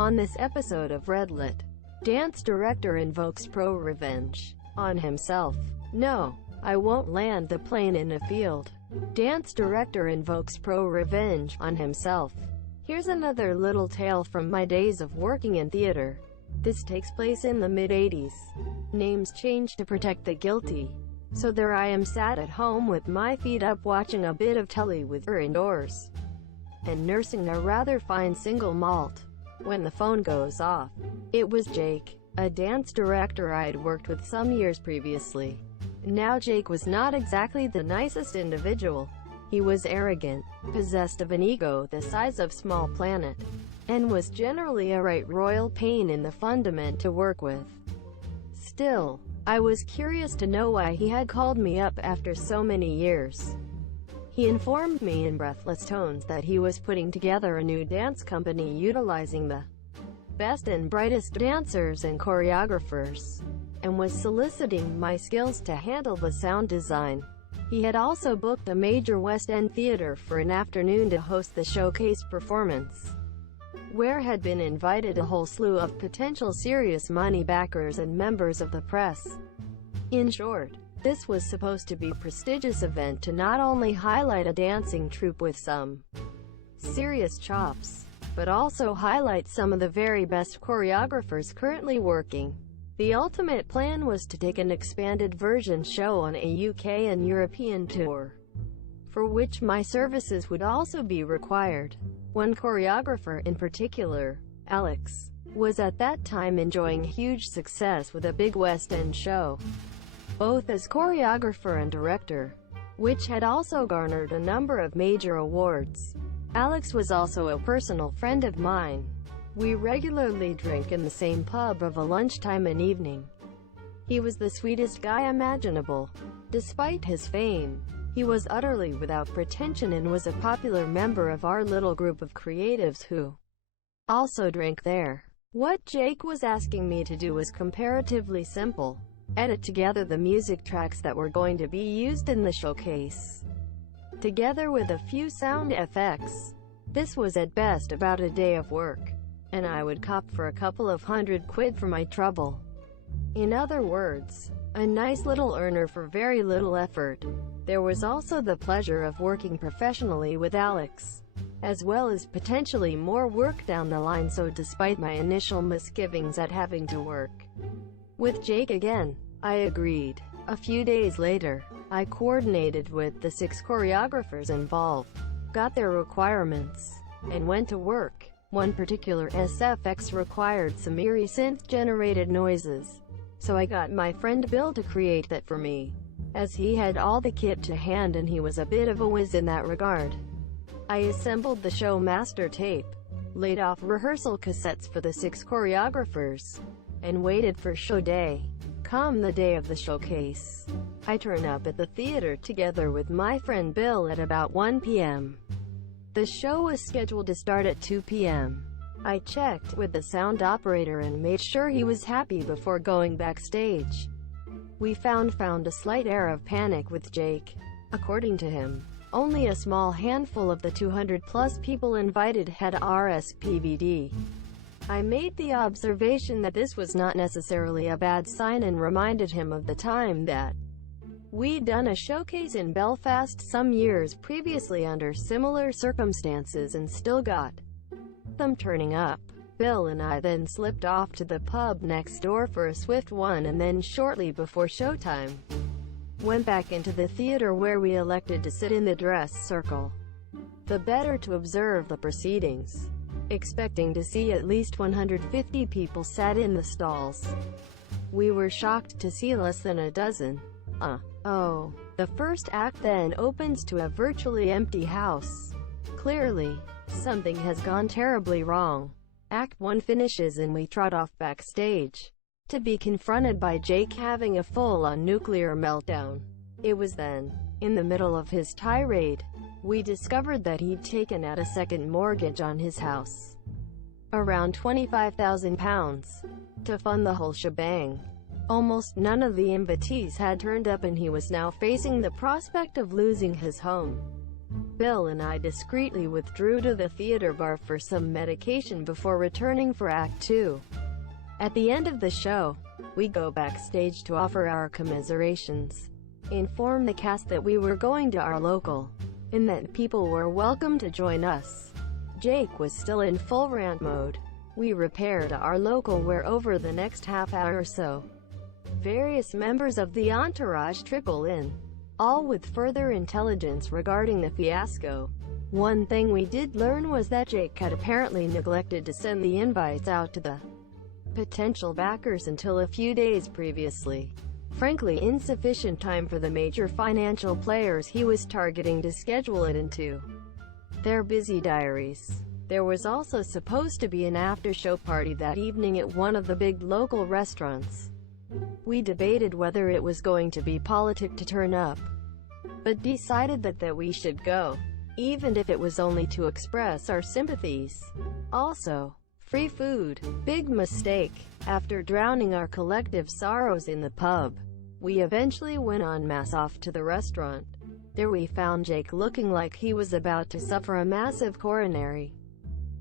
On this episode of Redlit, dance director invokes ProRevenge on himself. No, I won't land the plane in a field. Dance director invokes ProRevenge on himself. Here's another little tale from my days of working in theater. This takes place in the mid-80s. Names changed to protect the guilty. So there I am, sat at home with my feet up watching a bit of telly with her indoors, and nursing a rather fine single malt, when the phone goes off. It was Jake, a dance director I'd worked with some years previously. Now Jake was not exactly the nicest individual. He was arrogant, possessed of an ego the size of small planet, and was generally a right royal pain in the fundament to work with. Still, I was curious to know why he had called me up after so many years. He informed me in breathless tones that he was putting together a new dance company utilizing the best and brightest dancers and choreographers, and was soliciting my skills to handle the sound design. He had also booked a major West End theater for an afternoon to host the showcase performance, where had been invited a whole slew of potential serious money backers and members of the press. In short, this was supposed to be a prestigious event to not only highlight a dancing troupe with some serious chops, but also highlight some of the very best choreographers currently working. The ultimate plan was to take an expanded version show on a UK and European tour, for which my services would also be required. One choreographer in particular, Alex, was at that time enjoying huge success with a big West End show, both as choreographer and director, which had also garnered a number of major awards. Alex was also a personal friend of mine. We regularly drink in the same pub of a lunchtime and evening. He was the sweetest guy imaginable. Despite his fame, he was utterly without pretension and was a popular member of our little group of creatives who also drank there. What Jake was asking me to do was comparatively simple: edit together the music tracks that were going to be used in the showcase, together with a few sound effects. This was at best about a day of work, and I would cop for a couple of £100 for my trouble. In other words, a nice little earner for very little effort. There was also the pleasure of working professionally with Alex, as well as potentially more work down the line, so despite my initial misgivings at having to work with Jake again, I agreed. A few days later, I coordinated with the 6 choreographers involved, got their requirements, and went to work. One particular SFX required some eerie synth-generated noises, so I got my friend Bill to create that for me, as he had all the kit to hand and he was a bit of a whiz in that regard. I assembled the show master tape, laid off rehearsal cassettes for the 6 choreographers, and waited for show day. Come the day of the showcase, I turn up at the theater together with my friend Bill at about 1 p.m. The show was scheduled to start at 2 p.m. I checked with the sound operator and made sure he was happy before going backstage. We found a slight air of panic with Jake. According to him, only a small handful of the 200-plus people invited had RSPBD. I made the observation that this was not necessarily a bad sign and reminded him of the time that we'd done a showcase in Belfast some years previously under similar circumstances and still got them turning up. Bill and I then slipped off to the pub next door for a swift one, and then shortly before showtime, went back into the theater where we elected to sit in the dress circle, the better to observe the proceedings. Expecting to see at least 150 people sat in the stalls, we were shocked to see less than a dozen. Oh. The first act then opens to a virtually empty house. Clearly, something has gone terribly wrong. Act 1 finishes and we trot off backstage, to be confronted by Jake having a full-on nuclear meltdown. It was then, in the middle of his tirade, we discovered that he'd taken out a second mortgage on his house, around £25,000, to fund the whole shebang. Almost none of the invitees had turned up and he was now facing the prospect of losing his home. Bill and I discreetly withdrew to the theater bar for some medication before returning for Act 2. At the end of the show, we go backstage to offer our commiserations, inform the cast that we were going to our local, and that people were welcome to join us. Jake was still in full rant mode. We repair to our local where over the next half hour or so, various members of the entourage trickle in, all with further intelligence regarding the fiasco. One thing we did learn was that Jake had apparently neglected to send the invites out to the potential backers until a few days previously. Frankly, insufficient time for the major financial players he was targeting to schedule it into their busy diaries. There was also supposed to be an after-show party that evening at one of the big local restaurants. We debated whether it was going to be politic to turn up, but decided that we should go, even if it was only to express our sympathies. Also, free food. Big mistake. After drowning our collective sorrows in the pub, we eventually went en masse off to the restaurant. There we found Jake looking like he was about to suffer a massive coronary.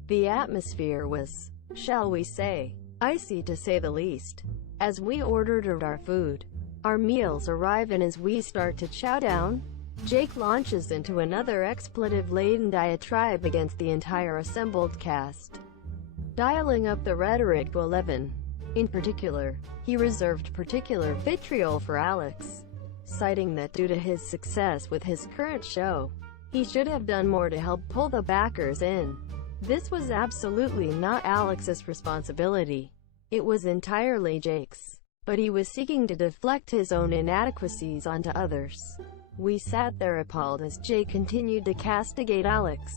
The atmosphere was, shall we say, icy to say the least. As we ordered our food, our meals arrive, and as we start to chow down, Jake launches into another expletive-laden diatribe against the entire assembled cast, dialing up the rhetoric to 11. In particular, he reserved particular vitriol for Alex, citing that due to his success with his current show, he should have done more to help pull the backers in. This was absolutely not Alex's responsibility. It was entirely Jake's, but he was seeking to deflect his own inadequacies onto others. We sat there appalled as Jake continued to castigate Alex,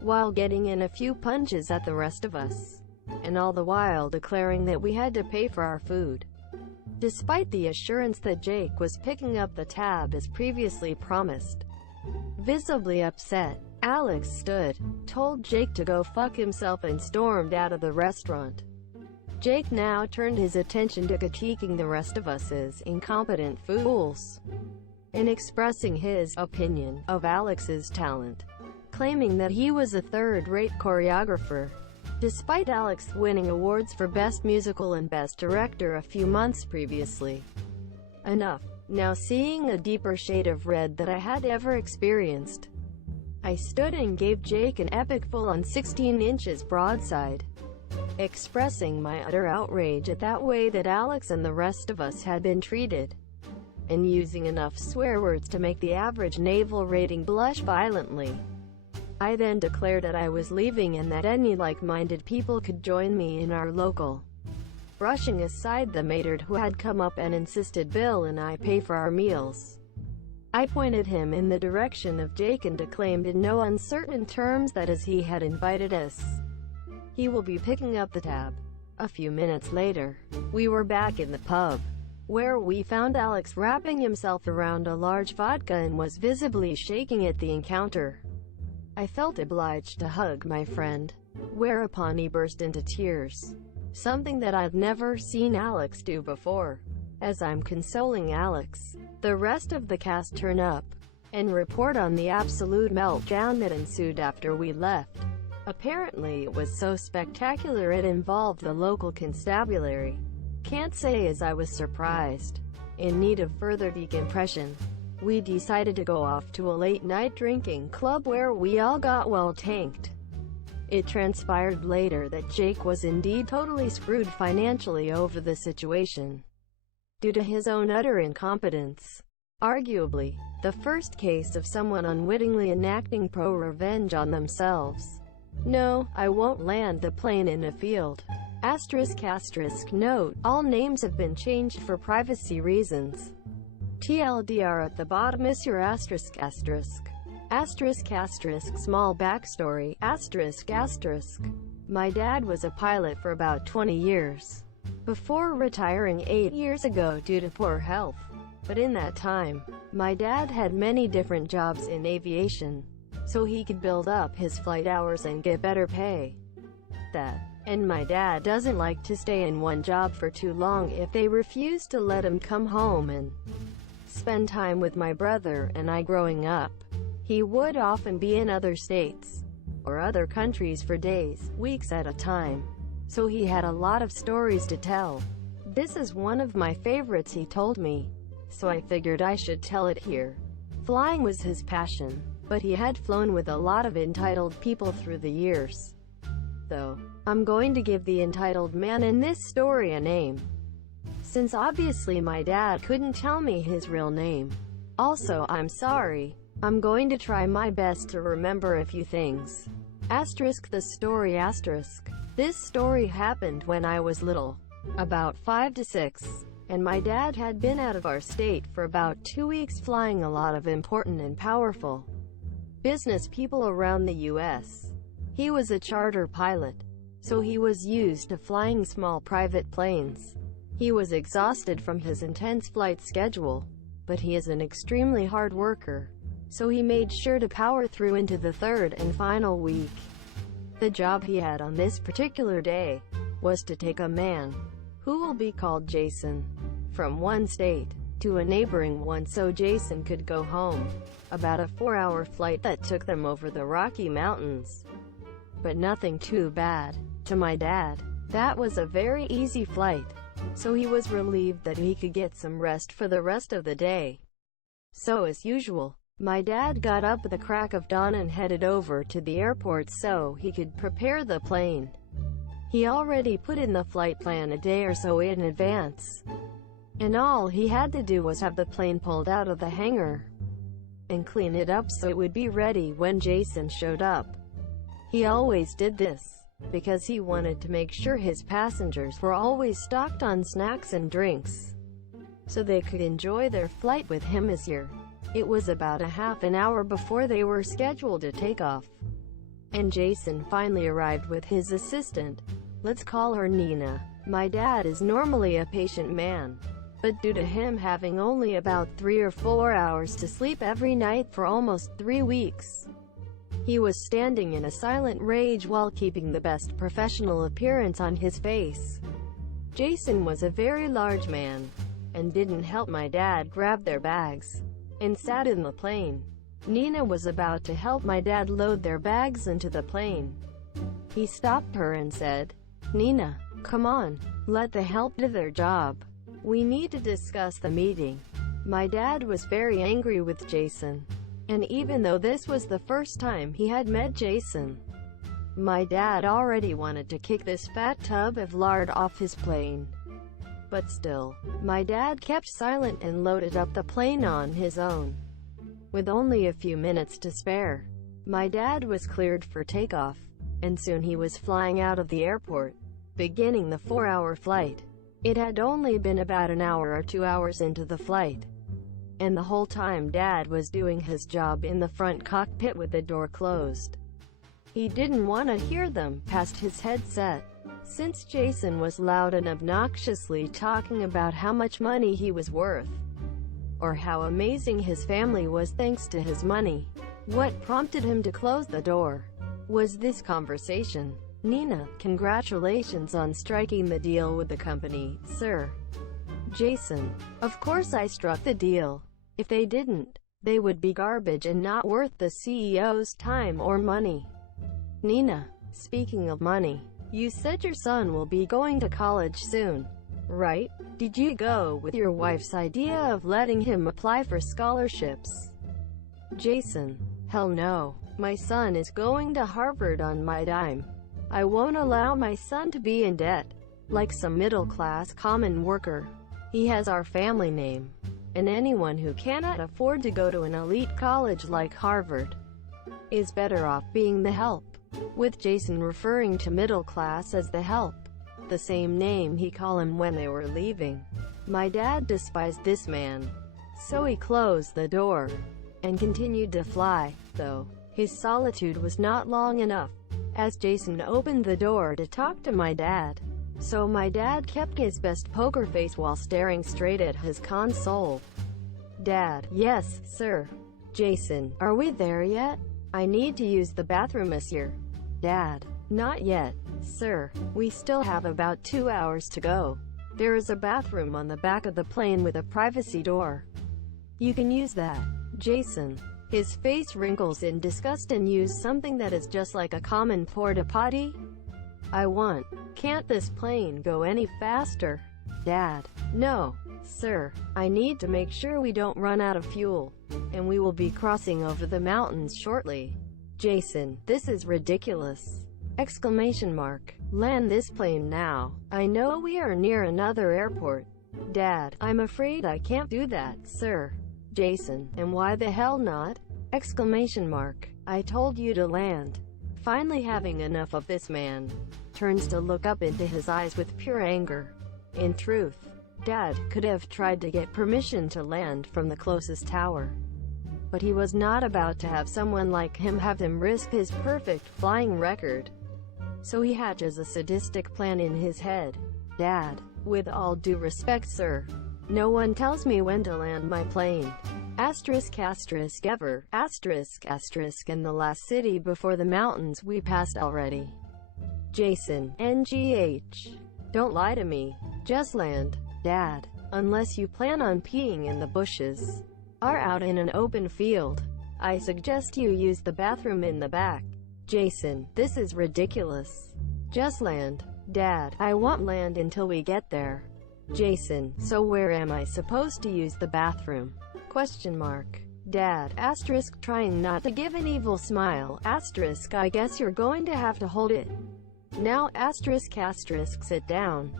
while getting in a few punches at the rest of us, and all the while declaring that we had to pay for our food. Despite the assurance that Jake was picking up the tab as previously promised. Visibly upset, Alex stood, told Jake to go fuck himself, and stormed out of the restaurant. Jake now turned his attention to critiquing the rest of us as incompetent fools, and expressing his opinion of Alex's talent, claiming that he was a third-rate choreographer, despite Alex winning awards for Best Musical and Best Director a few months previously. Enough. Now seeing a deeper shade of red that I had ever experienced, I stood and gave Jake an epic full-on 16 inches broadside, expressing my utter outrage at that way that Alex and the rest of us had been treated, and using enough swear words to make the average navel rating blush violently. I then declared that I was leaving and that any like-minded people could join me in our local. Brushing aside the matard who had come up and insisted Bill and I pay for our meals, I pointed him in the direction of Jake and declaimed in no uncertain terms that as he had invited us, he will be picking up the tab. A few minutes later, we were back in the pub, where we found Alex wrapping himself around a large vodka and was visibly shaking at the encounter. I felt obliged to hug my friend, whereupon he burst into tears, something that I've never seen Alex do before. As I'm consoling Alex, the rest of the cast turn up and report on the absolute meltdown that ensued after we left. Apparently it was so spectacular it involved the local constabulary. Can't say as I was surprised. In need of further decompression, we decided to go off to a late-night drinking club where we all got well tanked. It transpired later that Jake was indeed totally screwed financially over the situation, due to his own utter incompetence. Arguably, the first case of someone unwittingly enacting pro-revenge on themselves. No, I won't land the plane in a field. *** Note: all names have been changed for privacy reasons. TLDR at the bottom is your ***. Small backstory, ***. My dad was a pilot for about 20 years, before retiring 8 years ago due to poor health. But in that time, my dad had many different jobs in aviation, so he could build up his flight hours and get better pay. And my dad doesn't like to stay in one job for too long if they refuse to let him come home and spend time with my brother and I growing up. He would often be in other states or other countries for days, weeks at a time. So he had a lot of stories to tell. This is one of my favorites, he told me. So I figured I should tell it here. Flying was his passion, but he had flown with a lot of entitled people through the years. Though, I'm going to give the entitled man in this story a name, since obviously my dad couldn't tell me his real name. Also, I'm sorry. I'm going to try my best to remember a few things. Asterisk the story asterisk. This story happened when I was little, about 5 to 6, and my dad had been out of our state for about 2 weeks flying a lot of important and powerful business people around the U.S. He was a charter pilot, so he was used to flying small private planes. He was exhausted from his intense flight schedule, but he is an extremely hard worker, so he made sure to power through into the third and final week. The job he had on this particular day was to take a man, who will be called Jason, from one state to a neighboring one so Jason could go home. About a 4-hour flight that took them over the Rocky Mountains. But nothing too bad. To my dad, that was a very easy flight, so he was relieved that he could get some rest for the rest of the day. So as usual, my dad got up at the crack of dawn and headed over to the airport so he could prepare the plane. He already put in the flight plan a day or so in advance, and all he had to do was have the plane pulled out of the hangar and clean it up so it would be ready when Jason showed up. He always did this because he wanted to make sure his passengers were always stocked on snacks and drinks, so they could enjoy their flight with him easier. It was about a half an hour before they were scheduled to take off, and Jason finally arrived with his assistant. Let's call her Nina. My dad is normally a patient man, but due to him having only about 3 or 4 hours to sleep every night for almost 3 weeks, he was standing in a silent rage while keeping the best professional appearance on his face. Jason was a very large man, and didn't help my dad grab their bags, and sat in the plane. Nina was about to help my dad load their bags into the plane. He stopped her and said, "Nina, come on, let the help do their job. We need to discuss the meeting." My dad was very angry with Jason, and even though this was the first time he had met Jason, my dad already wanted to kick this fat tub of lard off his plane. But still, my dad kept silent and loaded up the plane on his own. With only a few minutes to spare, my dad was cleared for takeoff, and soon he was flying out of the airport, beginning the 4-hour flight. It had only been about an hour or 2 hours into the flight, and the whole time Dad was doing his job in the front cockpit with the door closed. He didn't want to hear them past his headset, since Jason was loud and obnoxiously talking about how much money he was worth, or how amazing his family was thanks to his money. What prompted him to close the door was this conversation. "Nina, congratulations on striking the deal with the company, sir." Jason: "Of course I struck the deal. If they didn't, they would be garbage and not worth the CEO's time or money." Nina: "Speaking of money, you said your son will be going to college soon, right? Did you go with your wife's idea of letting him apply for scholarships?" Jason: "Hell no. My son is going to Harvard on my dime. I won't allow my son to be in debt, like some middle-class common worker. He has our family name, and anyone who cannot afford to go to an elite college like Harvard is better off being the help," with Jason referring to middle class as the help, the same name he called him when they were leaving. My dad despised this man, so he closed the door and continued to fly, though his solitude was not long enough, as Jason opened the door to talk to my dad. So my dad kept his best poker face while staring straight at his console. "Dad." "Yes, sir." Jason: "Are we there yet? I need to use the bathroom, monsieur." Dad: "Not yet, sir. We still have about 2 hours to go. There is a bathroom on the back of the plane with a privacy door. You can use that." Jason: His face wrinkles in disgust and use something that is just like a common porta potty. Can't this plane go any faster? Dad: no, sir. I need to make sure we don't run out of fuel, and we will be crossing over the mountains shortly. Jason: this is ridiculous! Exclamation mark. Land this plane now. I know we are near another airport. Dad: I'm afraid I can't do that, sir. Jason: and why the hell not? Exclamation mark. I told you to land. Finally having enough of this man, turns to look up into his eyes with pure anger. In truth, Dad could have tried to get permission to land from the closest tower, but he was not about to have someone like him have him risk his perfect flying record. So he hatches a sadistic plan in his head. Dad: with all due respect, sir, no one tells me when to land my plane. Ever. In the last city before the mountains we passed already. Jason: NGH. Don't lie to me. Just land. Dad: unless you plan on peeing in the bushes, or out in an open field, I suggest you use the bathroom in the back. Jason: this is ridiculous. Just land. Dad: I won't land until we get there. Jason: so where am I supposed to use the bathroom? Question mark. Dad: trying not to give an evil smile, I guess you're going to have to hold it. Now, sit down,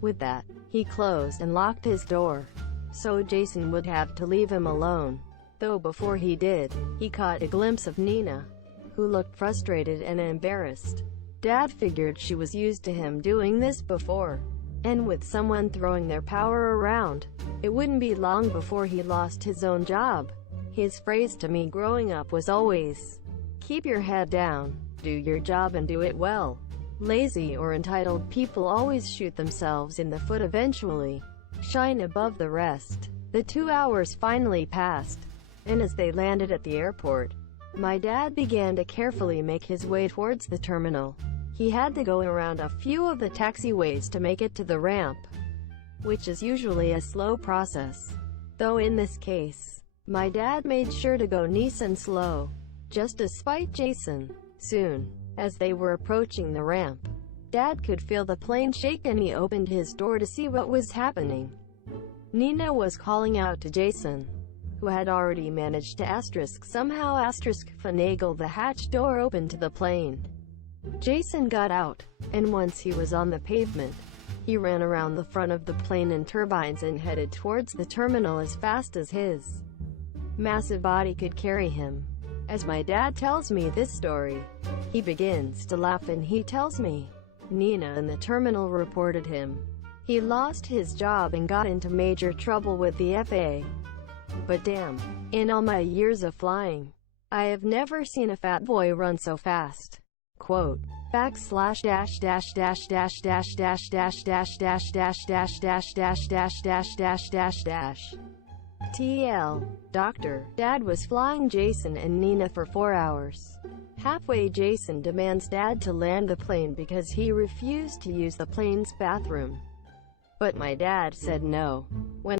With that, he closed and locked his door, so Jason would have to leave him alone. Though before he did, he caught a glimpse of Nina, who looked frustrated and embarrassed. Dad figured she was used to him doing this before, and with someone throwing their power around, it wouldn't be long before he lost his own job. His phrase to me growing up was always, keep your head down, do your job and do it well. Lazy or entitled people always shoot themselves in the foot eventually. Shine above the rest. The 2 hours finally passed, and as they landed at the airport, my dad began to carefully make his way towards the terminal. He had to go around a few of the taxiways to make it to the ramp, which is usually a slow process. Though in this case, my dad made sure to go nice and slow, just to spite Jason. Soon, as they were approaching the ramp, Dad could feel the plane shake and he opened his door to see what was happening. Nina was calling out to Jason, who had already managed to somehow finagle the hatch door open to the plane. Jason got out, and once he was on the pavement, he ran around the front of the plane and turbines and headed towards the terminal as fast as his massive body could carry him. As my dad tells me this story, he begins to laugh and he tells me, Nina in the terminal reported him. He lost his job and got into major trouble with the FAA. But damn, in all my years of flying, I have never seen a fat boy run so fast. Quote, // TL. Doctor. Dad was flying Jason and Nina for 4 hours. Halfway Jason demands Dad to land the plane because he refused to use the plane's bathroom. But my dad said no. When